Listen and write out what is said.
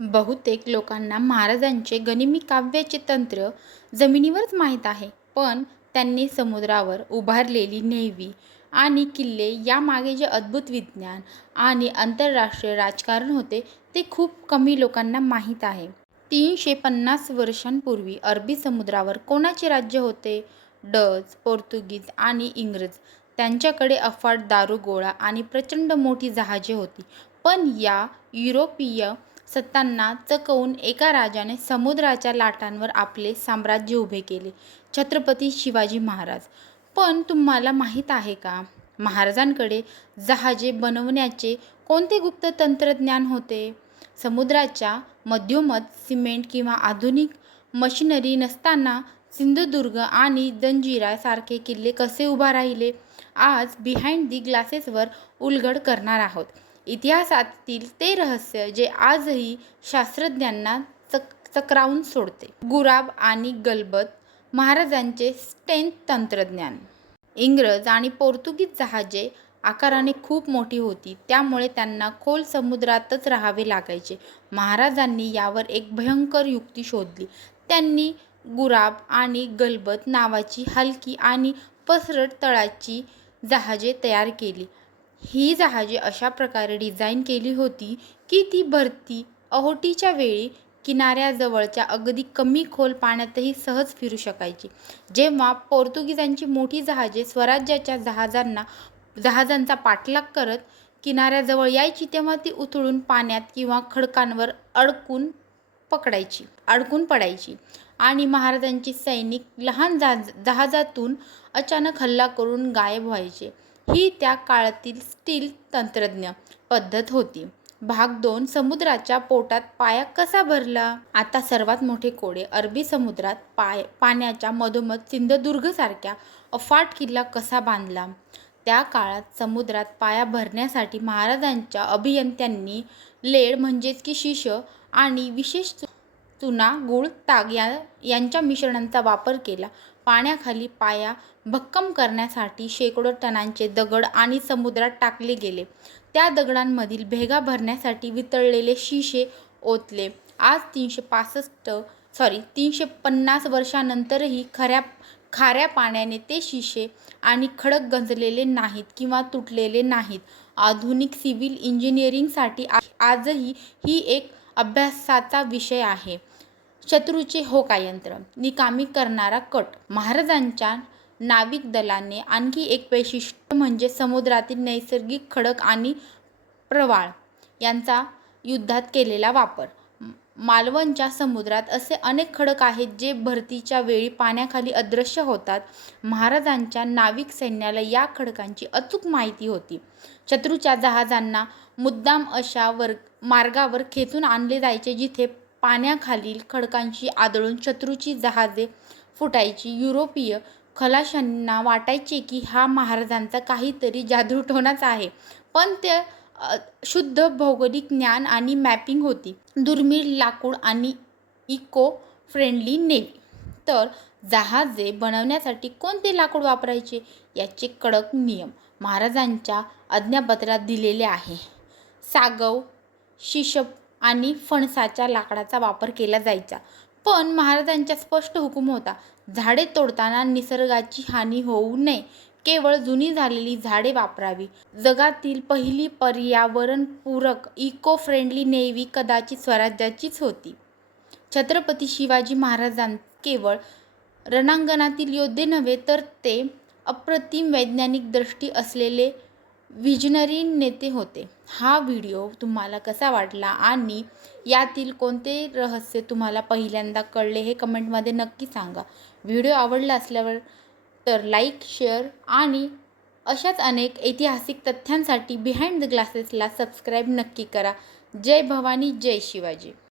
बहुतेक लोकांना महाराजांचे गनिमी काव्याचे तंत्र जमिनीवरच माहीत आहे, पण त्यांनी समुद्रावर उभारलेली नेव्ही आणि किल्ले यामागे जे अद्भुत विज्ञान आणि आंतरराष्ट्रीय राजकारण होते ते खूप कमी लोकांना माहीत आहे. 350 वर्षांपूर्वी अरबी समुद्रावर कोणाचे राज्य होते? डच, पोर्तुगीज आणि इंग्रज. त्यांच्याकडे अफाट दारुगोळा आणि प्रचंड मोठी जहाजे होती. पण या युरोपीय सत्तांना चकवून एका राजाने समुद्राच्या लाटांवर आपले साम्राज्य उभे केले, छत्रपती शिवाजी महाराज. पण तुम्हाला माहीत आहे का, महाराजांकडे जहाजे बनवण्याचे कोणते गुप्त तंत्रज्ञान होते? समुद्राच्या मध्योमध सिमेंट किंवा आधुनिक मशिनरी नसताना सिंधुदुर्ग आणि जंजिरा सारखे किल्ले कसे उभा राहिले? आज बिहाइंड दी ग्लासेसवर उलगड करणार आहोत. इतिहासातील ते रहस्य जे आजही शास्त्रज्ञांना चक्रावून सोडते. गुराब आणि गलबत महाराजांचे स्टेल्थ तंत्रज्ञान. इंग्रज आणि पोर्तुगीज जहाजे आकाराने खूप मोठी होती, त्यामुळे त्यांना खोल समुद्रातच राहावे लागायचे. महाराजांनी यावर एक भयंकर युक्ती शोधली. त्यांनी गुराब आणि गलबत नावाची हलकी आणि पसरट तळाची जहाजे तयार केली. ही जहाजे अशा प्रकारे डिझाईन केली होती की ती भरती ओहोटीच्या वेळी किनाऱ्याजवळच्या अगदी कमी खोल पाण्यातही सहज फिरू शकायची. जेव्हा पोर्तुगीजांची मोठी जहाजे स्वराज्याच्या जहाजांचा पाठलाग करत किनाऱ्याजवळ यायची, तेव्हा ती उथळून पाण्यात किंवा खडकांवर अडकून पडायची आणि महाराजांची सैनिक लहान जहाजातून अचानक हल्ला करून गायब व्हायचे. ही त्या काळातील स्टील्थ तंत्रज्ञ पद्धत होती. भाग 2. समुद्राच्या पोटात पाया कसा भरला? आता सर्वात मोठे कोडे. अरबी समुद्रात पाण्याच्या मधोमध सिंधुदुर्गसारखा अफाट किल्ला कसा बांधला? त्या काळात समुद्रात पाया भरण्यासाठी महाराजांच्या अभियंत्यांनी लेड म्हणजेच की शिश आणि विशेष चुना, गूळ, ताग यांच्या मिश्रणांचा वापर केला. पाण्याखाली पाया भक्कम करण्यासाठी शेकडो टनांचे दगड आणि समुद्रात टाकले गेले. त्या दगडांमधील भेगा भरण्यासाठी वितळलेले शिसे ओतले. आज 350 वर्षांनंतरही खाऱ्या पाण्याने ते शिसे आणि खडक गंजलेले नाहीत किंवा तुटलेले नाहीत. आधुनिक सिव्हिल इंजिनिअरिंगसाठी आजही ही एक अभ्यासाचा विषय आहे. शत्रूचे होकायंत्र निकामी करणारा कट. महाराजांच्या नाविक दलाने आणखी एक वैशिष्ट्य म्हणजे समुद्रातील नैसर्गिक खडक आणि प्रवाळ यांचा युद्धात केलेला वापर. मालवणच्या समुद्रात असे अनेक खडक आहेत जे भरतीच्या वेळी पाण्याखाली अदृश्य होतात. महाराजांच्या नाविक सैन्याला या खडकांची अचूक माहिती होती. शत्रूच्या जहाजांना मुद्दाम अशा मार्गावर खेचून आणले जायचे जिथे पाण्याखालील खडकांशी आदळून शत्रूची जहाजे फुटायची. युरोपीय खलाशांना वाटायचे की हा महाराजांचा काहीतरी जादूटोणाच आहे, पण ते शुद्ध भौगोलिक ज्ञान आणि मॅपिंग होती. दुर्मिळ लाकूड आणि इको फ्रेंडली नेव्ही. तर जहाजे बनवण्यासाठी कोणते लाकूड वापरायचे याचे कडक नियम महाराजांच्या आज्ञापत्रात दिलेले आहे. सागव, शिसप आणि फणसाच्या लाकडाचा वापर केला जायचा. पण महाराजांचा स्पष्ट हुकूम होता, झाडे तोडताना निसर्गाची हानी होऊ नये, केवळ जुनी झालेली झाडे वापरावी. जगातील पहिली पर्यावरणपूरक इको फ्रेंडली नेव्ही कदाचित स्वराज्याचीच होती. छत्रपती शिवाजी महाराज केवळ रणांगणातील योद्धे नव्हे, तर ते अप्रतिम वैज्ञानिक दृष्टी असलेले व्हिजनरी नेते होते. हा व्हिडिओ तुम्हाला कसा वाटला आणि यातील कोणते रहस्य तुम्हाला पहिल्यांदा कळले हे कमेंटमध्ये नक्की सांगा. व्हिडिओ आवडला असल्यावर तर लाईक, शेअर आणि अशाच अनेक ऐतिहासिक तथ्यांसाठी बिहाइंड द ग्लासेसला सबस्क्राईब नक्की करा. जय भवानी, जय शिवाजी.